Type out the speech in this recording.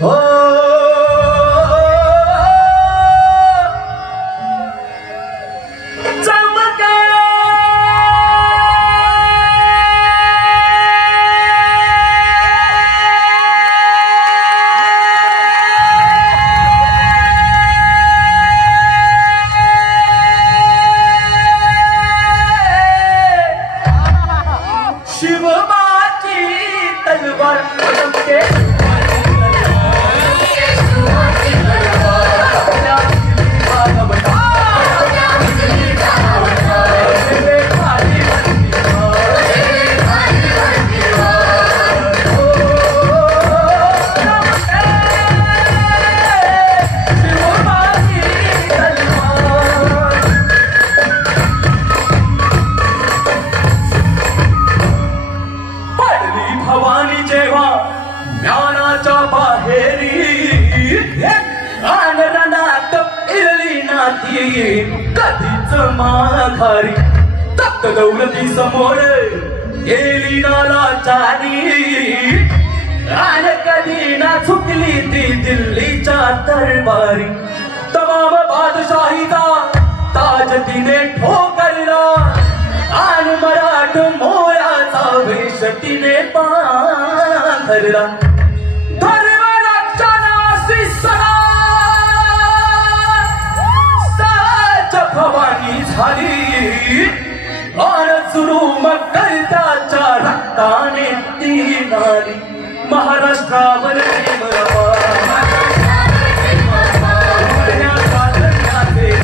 हो चमके शिवबाची तलवार चमके भवानी जेव्हा ज्ञानाच्या बाहेरी आनरणात इरली नाती कधीच माघारी तक्त दौलती समोर गेली नालाचारी आन कधी ना चुकली ती दिल्लीच्या दरबारी तमाम बादशाहीचा ताज तिने ठोकरला आन मराठ मोराचा वेश तिने पांघरला धर्म रक्षणासी सदा साच भवानी झाली आन सुरुम करताच्या रक्ताने ती नारी महाराष्ट्रावर प्रेम रवा